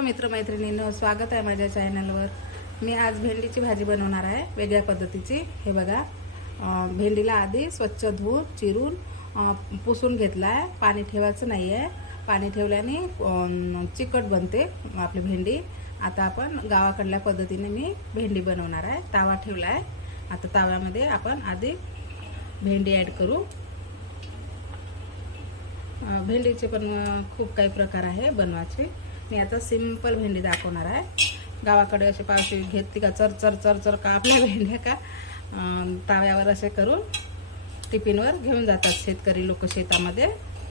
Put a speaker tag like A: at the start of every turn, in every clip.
A: Hello मित्रमैत्रिणींनो स्वागत आहे माझ्या चॅनलवर मी आज भेंडीची भाजी बनवणार आहे वेगळ्या पद्धतीची. हे बघा भेंडीला आधी स्वच्छ धुवून चिरून पुसून घेतला आहे पाणी ठेवायचं नाही आहे पाणी ठेवल्याने चिकट बनते आपली भेंडी. आता आपण गावाकडल्या पद्धतीने मी भेंडी बनवणार आहे. तावा ठेवला आहे आता ताव्यामध्ये आपण आधी भेंडी ॲड करू. भेंडीचे पण खूप काही प्रकार आहे बनवायचे. मी आता सिंपल भेंडी दाखवणार आहे. गावाकडे असे पावशी घेतली का चर चर चर चर का आपल्या भेंड्या का? ताव्यावर असे करून टिफिनवर घेऊन जातात शेतकरी लोक शेतामध्ये.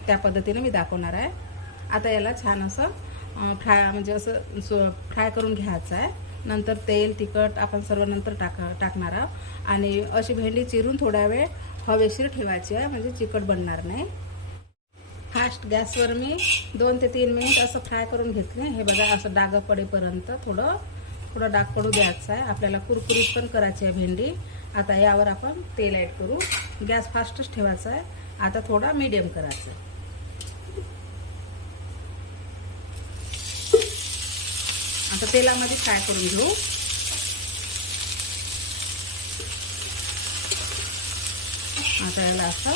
A: त्या पद्धतीने मी दाखवणार आहे. आता याला छान असं फ्राय म्हणजे असं सो फ्राय करून घ्यायचं आहे. नंतर तेल तिखट आपण सर्व नंतर टाक टाकणार आहोत. आणि अशी भेंडी चिरून थोडा वेळ हवेशीर ठेवायची आहे म्हणजे चिकट बनणार नाही. फास्ट गॅसवर मी दोन ते तीन मिनिट असं फ्राय करून घेतले. हे बघा असं डाग पडेपर्यंत थोडं थोडं डाग पडू द्यायचं आहे. आपल्याला कुरकुरीत पण करायची आहे भेंडी. आता यावर आपण तेल ॲड करू. गॅस फास्टच ठेवायचा आहे. आता थोडा मीडियम करायचा आहे. आता तेलामध्ये फ्राय करून घेऊ. आता याला असं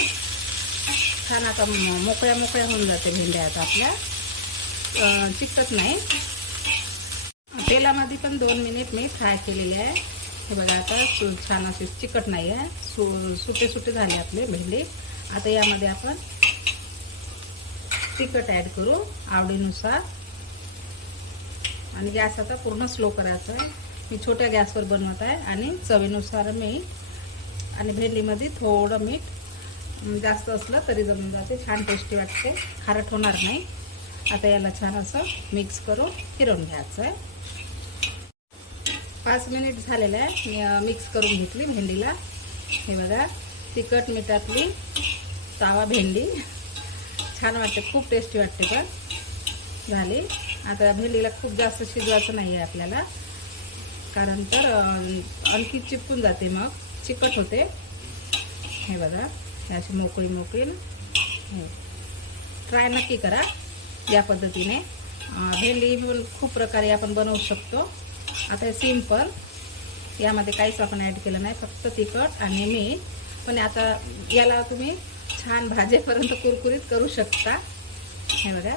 A: छान आता मोकळ्या मोकळ्या होऊन जाते भेंड्या आता आपल्या चिकटत नाही. तेलामध्ये पण दोन मिनिट मी फ्राय केलेले आहे. हे बघा आता सु- छान असे चिकट नाही आहे. सु सुटे सुटे झाले आपले भेंडे. आता यामध्ये आपण तिखट ॲड करू आवडीनुसार. आणि गॅस आता पूर्ण स्लो करायचा आहे. मी छोट्या गॅसवर बनवत आहे आणि चवीनुसार मी आणि भेंडीमध्ये थोडं मीठ जास्त असलं तरी जमून जाते. छान टेस्टी वाटते. खारट होणार नाही. आता याला छान असं मिक्स करून फिरवून घ्यायचं आहे पाच मिनिट झालेलं आहे. मी मिक्स करून घेतली भेंडीला. हे बघा तिखट मिठातली तावा भेंडी. छान वाटते. खूप टेस्टी वाटते पण. झाली. आता भेंडीला खूप जास्त शिजवायचं नाही आहे आपल्याला. कारण तर आणखी चिपकून जाते मग. चिकट होते. हे बघा. अशी मोकळी मोकळी. हो. ट्राय नक्की करा या पद्धतीने. भेंडी पण खूप प्रकारे आपण बनवू शकतो. आता हे सिंपल यामध्ये काहीच आपण ॲड केलं नाही फक्त तिखट आणि मीठ. पण आता याला तुम्ही छान भाजेपर्यंत कुरकुरीत करू शकता. हे बघा.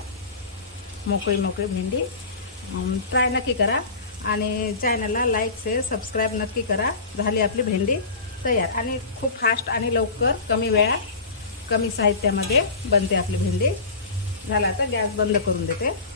A: मोकळी मोकळी भेंडी. ट्राय नक्की करा. आणि चॅनलला लाईक शेअर सबस्क्राईब नक्की करा. झाली आपली भेंडी. तयार. आणि खूप फास्ट आणि लवकर कमी वेळात कमी साहित्यामध्ये बनते आपली भेंडी. झाला आता गॅस बंद करून देते.